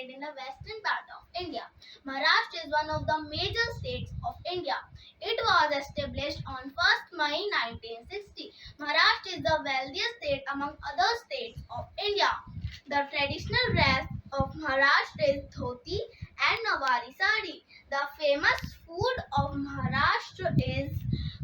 located in the western part of India. Maharashtra is one of the major states of India. It was established on 1st May 1960. Maharashtra is the wealthiest state among other states of India. The traditional dress of Maharashtra is dhoti and Nawari sari. The famous food of Maharashtra is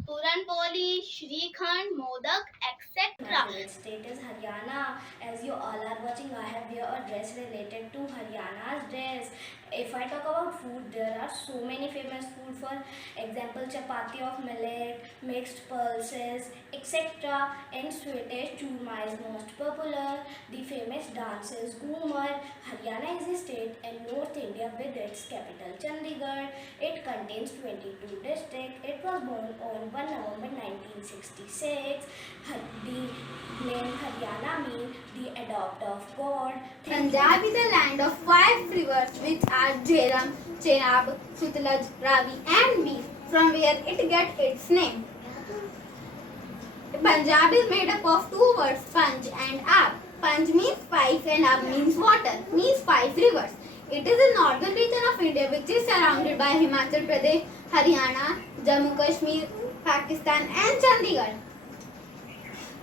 Puran Poli, Shrikhand, Modak, etc. My favorite state is Haryana. As you all are watching, I have here a dress related to Haryana's dress. If I talk about food, there are so many famous food. For example, chapati of millet, mixed pulses, etc. And sweetest churma is most popular. The famous dance is Ghumar. Haryana is a state in North India with its capital Chandigarh. It contains 22 districts. It was born on 1 November 1966. The name Haryana means the adopt of God. Punjab is the land of 5 rivers which are Jhelum, Chenab, Sutlej, Ravi and Beef, from where it gets its name. Punjab is made up of two words, Panj and Ab. Panj means 5 and Ab means water, means 5 rivers. It is a northern region of India which is surrounded by Himachal Pradesh, Haryana, Jammu Kashmir, Pakistan and Chandigarh.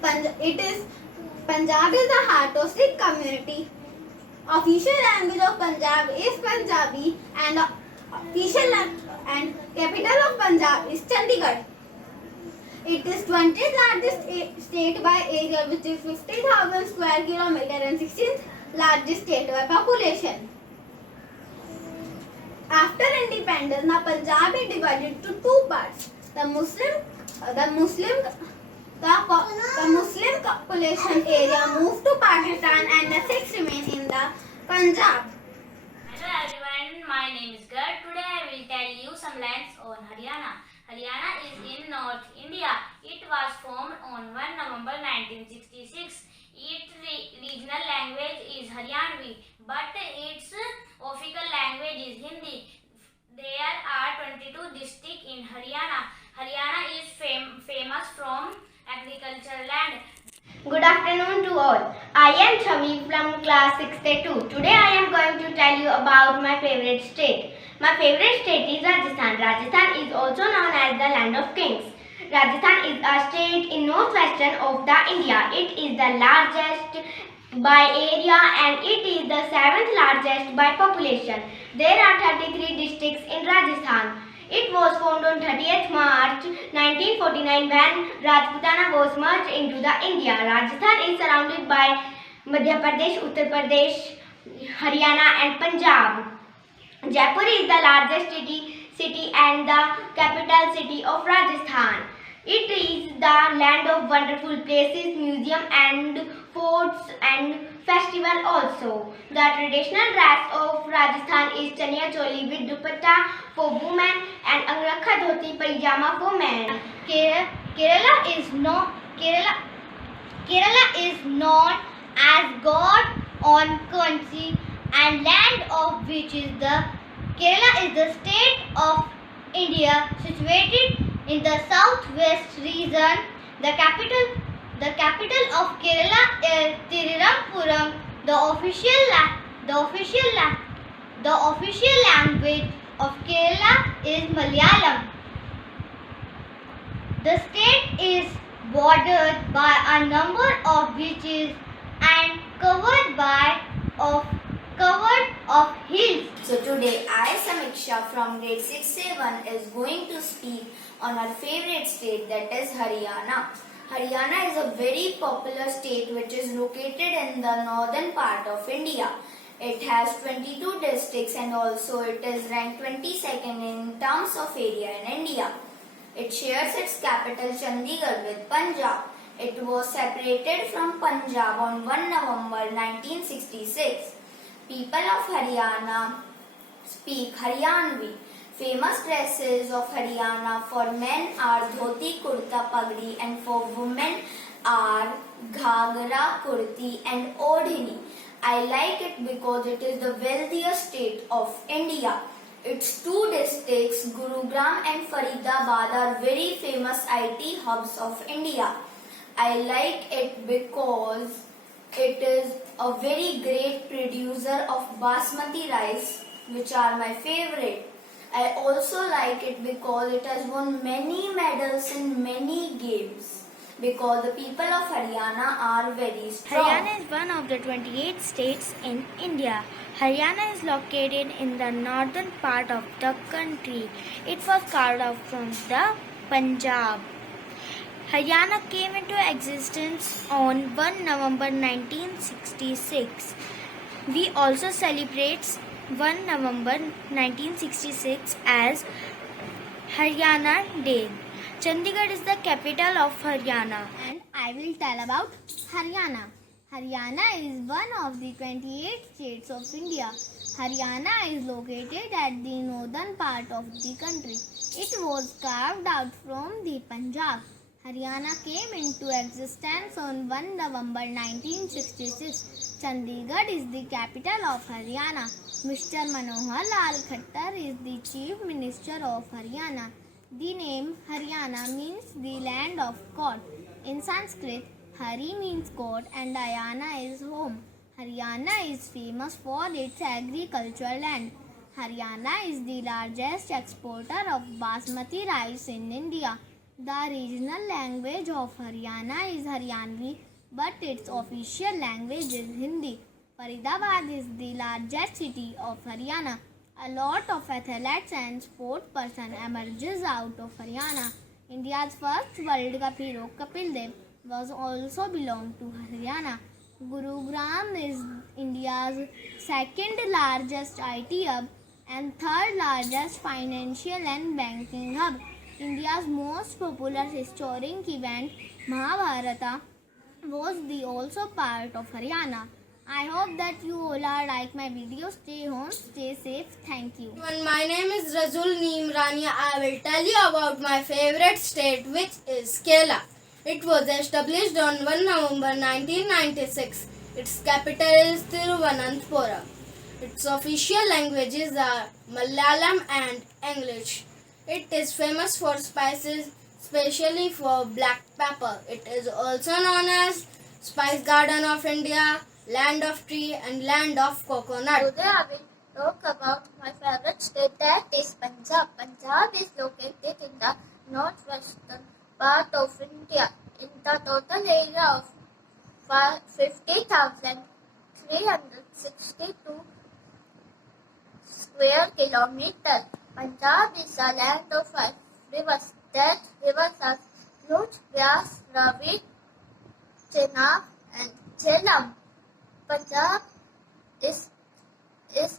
Punjab is the heart of Sikh community. Official language of Punjab is Punjabi and the official and capital of Punjab is Chandigarh. It is 20th largest state by area, which is 50,000 square kilometer, and 16th largest state by population. After independence, now Punjab is divided to two parts. The Muslim population area moved to Pakistan and the Sikhs remain in the Punjab. Hello everyone, my name is Gert. Today I will tell you some lines on Haryana. Haryana is in North India. It was formed on 1 November 1966. Its regional language is Haryanvi, but its official language is Hindi. There are 22 districts in Haryana. Haryana is famous from agricultural land. Good afternoon to all. I am Chami from class 62. Today I am going to tell you about my favorite state. My favorite state is Rajasthan. Rajasthan is also known as the land of kings. Rajasthan is a state in northwestern of the India. It is the largest by area and it is the 7th largest by population. There are 33 districts in Rajasthan. It was formed on 30th March 1949 when Rajputana was merged into the India. Rajasthan is surrounded by Madhya Pradesh, Uttar Pradesh, Haryana and Punjab. Jaipur is the largest city and the capital city of Rajasthan. It is the land of wonderful places, museum and forts and festival also. The traditional dress of Rajasthan is chaniya choli with dupatta for women and angrakha dhoti pajama for men. Kerala is known as God on country and land of which is the Kerala is the state of India situated in the southwest region. The capital of Kerala is Tiruvananthapuram. The official language of Kerala is Malayalam. The state is bordered by a number of beaches and covered of hills. So today I, Samiksha from grade 6A1 is going to speak on our favorite state, that is Haryana. Haryana is a very popular state which is located in the northern part of India. It has 22 districts and also it is ranked 22nd in terms of area in India. It shares its capital Chandigarh with Punjab. It was separated from Punjab on 1 November 1966. People of Haryana speak Haryanvi. Famous dresses of Haryana for men are dhoti, kurta, pagdi and for women are ghagra, kurti and odhini. I like it because it is the wealthiest state of India. Its two districts, Gurugram and Faridabad, are very famous IT hubs of India. I like it because It is a very great producer of basmati rice, which are my favorite. I also like it because it has won many medals in many games. Because the people of Haryana are very strong. Haryana is one of the 28 states in India. Haryana is located in the northern part of the country. It was carved out from the Punjab. Haryana came into existence on 1 November 1966. We also celebrate 1 November 1966 as Haryana Day. Chandigarh is the capital of Haryana. And I will tell about Haryana. Haryana is one of the 28 states of India. Haryana is located at the northern part of the country. It was carved out from the Punjab. Haryana came into existence on 1 November 1966. Chandigarh is the capital of Haryana. Mr. Manohar Lal Khattar is the Chief Minister of Haryana. The name Haryana means the land of God. In Sanskrit, Hari means God and Ayana is home. Haryana is famous for its agricultural land. Haryana is the largest exporter of basmati rice in India. The regional language of Haryana is Haryanvi, but its official language is Hindi. Faridabad is the largest city of Haryana. A lot of athletes and sport person emerges out of Haryana. India's first World Cup hero Kapil Dev was also belong to Haryana. Gurugram is India's second largest IT hub and third largest financial and banking hub. India's most popular historic event Mahabharata was the also part of Haryana. I hope that you all are like my video. Stay home, stay safe. Thank you. My name is Razul Neemrania. I will tell you about my favorite state, which is Kerala. It was established on 1 November 1996. Its capital is Thiruvananthapuram. Its official languages are Malayalam and English. It is famous for spices, especially for black pepper. It is also known as Spice Garden of India, Land of Tree and Land of Coconut. Today I will talk about my favorite state, that is Punjab. Punjab is located in the northwestern part of India in the total area of 50,362 square kilometers. Punjab is a land of 5 rivers. That rivers are Luch, Vyas, Ravi, Chenab and Jhelum. Punjab is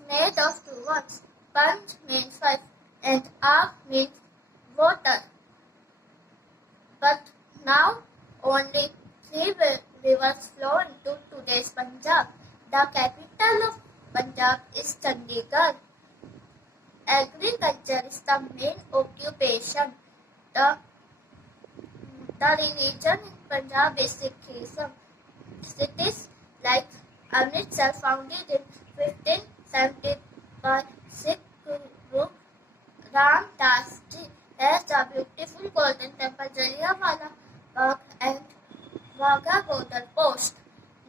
made of two words. Panj means 5 and Ab means water. But now only 3 rivers flow into today's Punjab. The capital of Punjab is Chandigarh. Agriculture is the main occupation. The religion in Punjab is Sikhism. Cities like Amritsar, founded in 1570 by Sikh Guru Ram Das Ji, has a beautiful golden temple, Jallianwala Bagh and Wagah border post.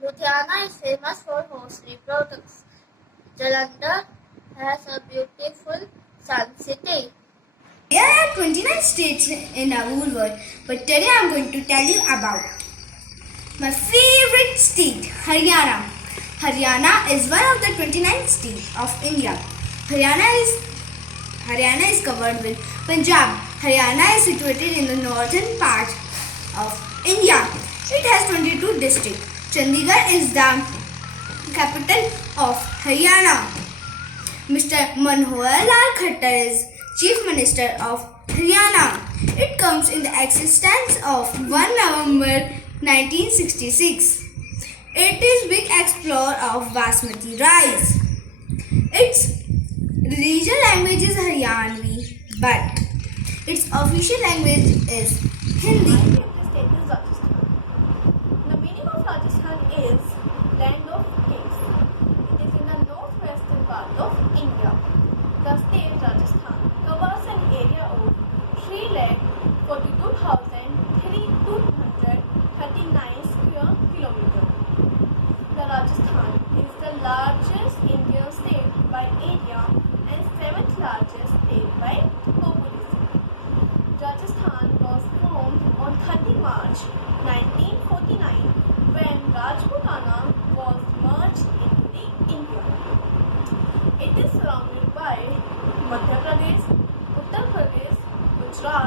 Ludhiana is famous for horse products. Jalandhar has a beautiful sun city. There are 29 states in our world, but today I am going to tell you about my favorite state, Haryana. Haryana is one of the 29 states of India. Haryana is covered with Punjab. Haryana is situated in the northern part of India. It has 22 districts. Chandigarh is the capital of Haryana. Mr. Manohar Lal Khattar is Chief Minister of Haryana. It comes in the existence of 1 November 1966. It is big explorer of basmati rice. Its regional language is Haryanvi, but its official language is Hindi. The state is Rajasthan. The meaning of Rajasthan is land of kings. It is in the northwestern part of India. The state Rajasthan covers an area of 3,42,239 square kilometers.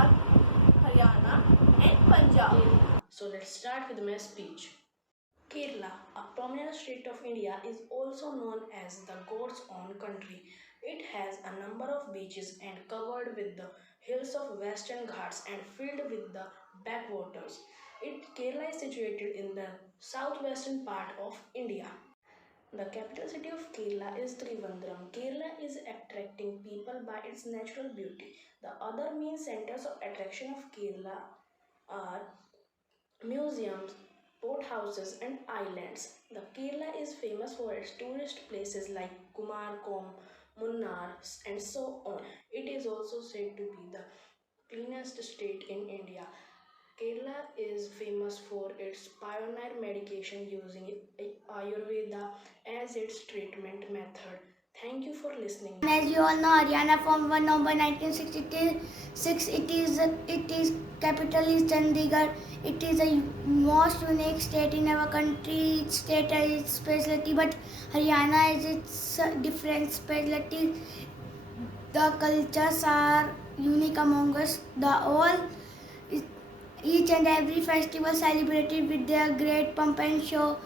Rajasthan, Haryana, and Punjab. So let's start with my speech. Kerala, a prominent state of India, is also known as the God's own country. It has a number of beaches and covered with the hills of Western Ghats and filled with the backwaters. Kerala is situated in the southwestern part of India. The capital city of Kerala is Trivandrum. Kerala is attracting people by its natural beauty. The other main centers of attraction of Kerala are museums, port houses, and islands. The Kerala is famous for its tourist places like Kumarkom, Munnar, and so on. It is also said to be the cleanest state in India. Kerala is famous for its pioneer medication using Ayurveda as its treatment method. Thank you for listening. As you all know, Haryana formed 1 November 1966. It is capital is Chandigarh. It is a most unique state in our country. Each state has its specialty, but Haryana has its different specialties. The cultures are unique among us. Each and every festival celebrated with their great pomp and show.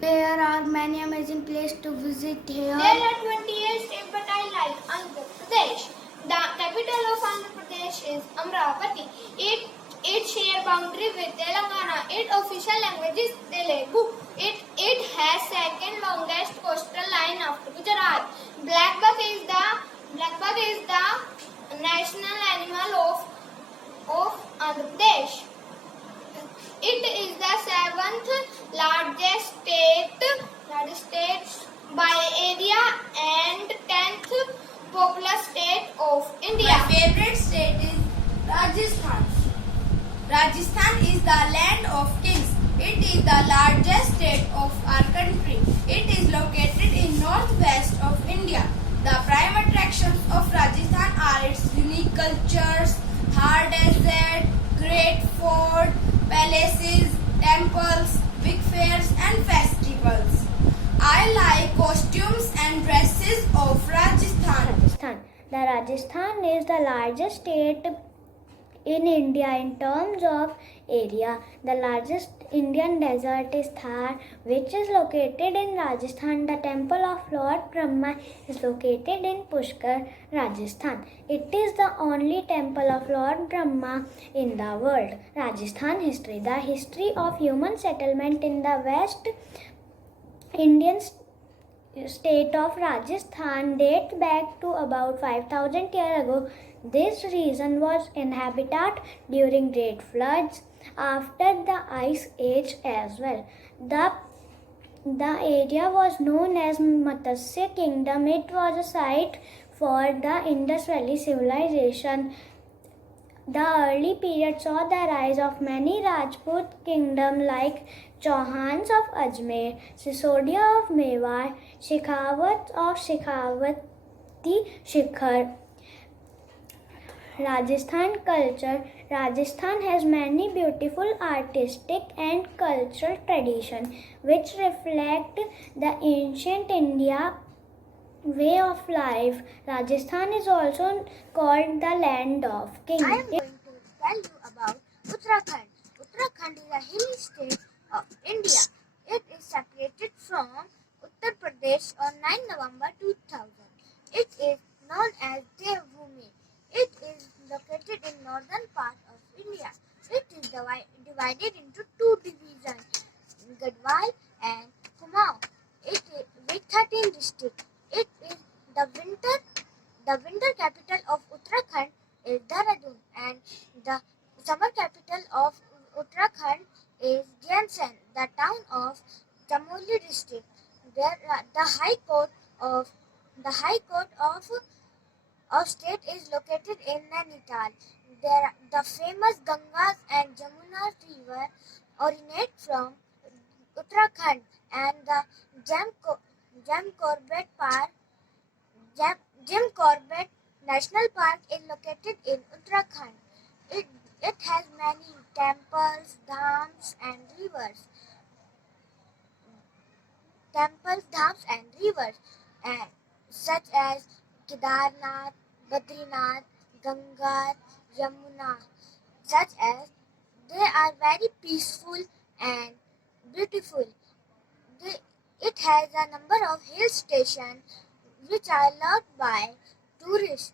There are many amazing places to visit here. There are 28 states, but I like Andhra Pradesh. The capital of Andhra Pradesh is Amravati. It shares boundary with Telangana. Its official language is Telugu. It has second longest coastal line after Gujarat. Blackbuck is the national animal of Andhra Pradesh. It is the seventh largest state by area and 10th populous state of India. My favorite state is Rajasthan. Rajasthan is the land of kings. It is the largest state of our country. It is located in northwest of India. The prime attractions of Rajasthan are its unique cultures, Thar Desert, Great Fort, palaces, temples, big fairs and festivals. I like costumes and dresses of Rajasthan. The Rajasthan is the largest state in India in terms of area. The largest Indian desert is Thar, which is located in Rajasthan. The temple of Lord Brahma is located in Pushkar, Rajasthan. It is the only temple of Lord Brahma in the world. Rajasthan history. The history of human settlement in the West Indian state of Rajasthan dates back to about 5000 years ago. This region was inhabited during great floods after the Ice Age as well. The area was known as Matsya Kingdom. It was a site for the Indus Valley civilization. The early period saw the rise of many Rajput kingdoms like Chauhans of Ajmer, Sisodia of Mewar, Shekhawat of Shekhawati Shikhar. Rajasthan culture. Rajasthan has many beautiful artistic and cultural traditions which reflect the ancient India way of life. Rajasthan is also called the land of kings. I am going to tell you about Uttarakhand. Uttarakhand is a hilly state of India. It is separated from Uttar Pradesh on 9 November 2000. It is known as Devbhoomi. It is located in northern part of India. It is divided into two divisions, Gadwal and Kumaon. It is with 13 districts. It is the winter capital of Uttarakhand is Dehradun, and the summer capital of Uttarakhand is Jaisalmer, the town of Chamoli district. The High Court of state is located in Nainital. The famous Gangas and Jamuna river originate from Uttarakhand, and the Jim Corbett National Park is located in Uttarakhand. It has many temples, dhams and rivers. Such as Kedarnath, Badrinath, Ganga, Yamuna, such as they are very peaceful and beautiful. It has a number of hill stations which are loved by tourists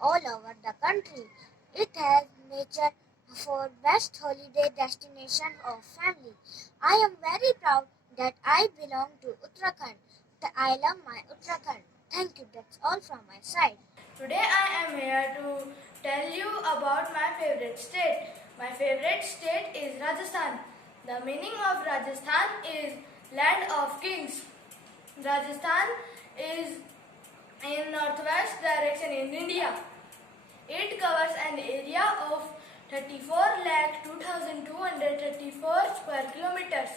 all over the country. It has nature for best holiday destination of family. I am very proud that I belong to Uttarakhand. I love my Uttarakhand. Thank you. That's all from my side. Today I am here to tell you about my favorite state. My favorite state is Rajasthan. The meaning of Rajasthan is land of kings. Rajasthan is in northwest direction in India. It covers an area of 34,02,234 square kilometers.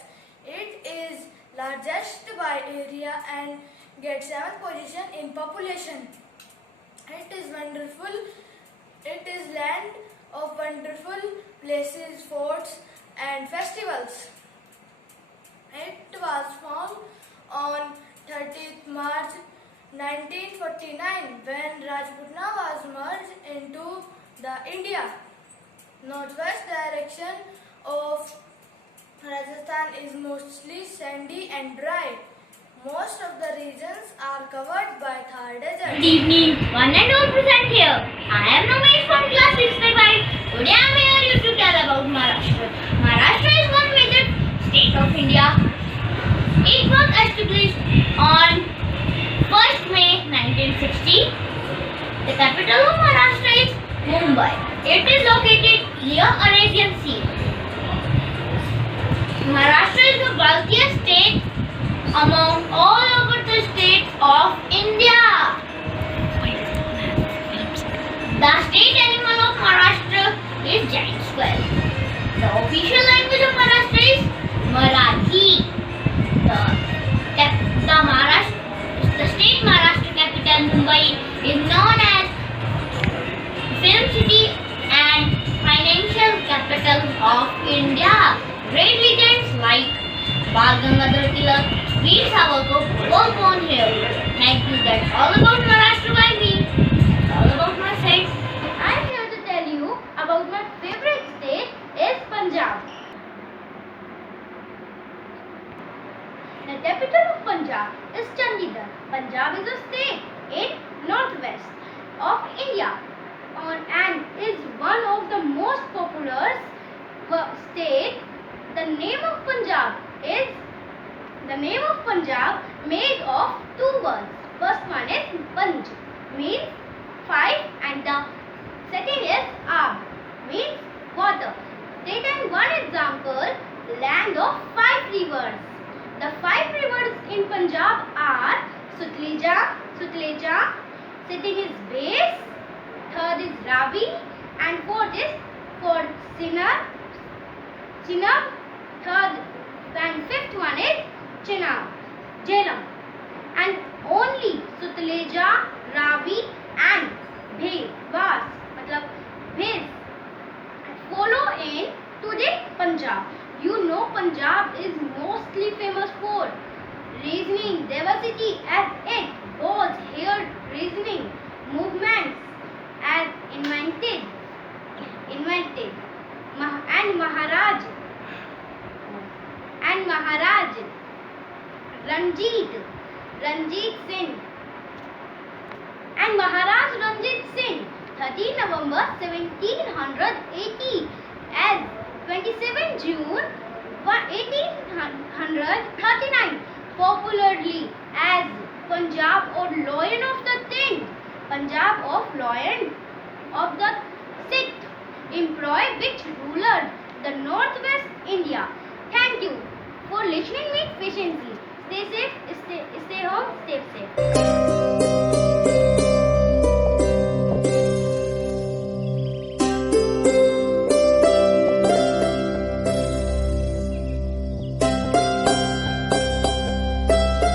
It is largest by area and gets 7th position in population. It is wonderful. It is land of wonderful places, forts and festivals. It was formed on 30th March 1949 when Rajputana was merged into the India. Northwest direction of Rajasthan is mostly sandy and dry. Most of the regions are covered by Thar Desert. Good evening, one and all present here. I am Ramesh from class 65. Today I am here to tell about Maharashtra. Maharashtra is one major state of India. It was established on 1st May 1960. The capital of Maharashtra is Mumbai. It is located near Arabian Sea. Maharashtra is the wealthiest state among all over the states of India. The state animal of Maharashtra is giant squirrel. The official language of Maharashtra is Marathi. The state Maharashtra capital Mumbai is known as film city and financial capital of India. Great legends like Bal Gangadhar Tilak, Veer Savarkar were born here. Thank you. That's all about Maharashtra by me. That's all about my side. I'm here to tell you about my favorite state is Punjab. The capital of Punjab is Chandigarh. Punjab is a state in northwest of India and is one of the most popular states. The name of Punjab made of two words. First one is Panj, means 5, and the second is Ab, means water. Take one example, land of 5 rivers. The 5 rivers in Punjab are Sutleja, second is Base, third is Ravi, and fourth is Chenab, third and fifth one is Jhelum. And only Sutleja, Ravi and Base follow in today Punjab. You know Punjab is mostly famous for reasoning diversity as it was here reasoning movements as invented and Maharaj Ranjit Singh 13 November 1780 as 27 June 1839 popularly as Punjab or Lion of the 10th, Punjab of Lion of the 6th employ which ruled the northwest India. Thank you for listening with patiently. Stay safe, stay home, stay safe.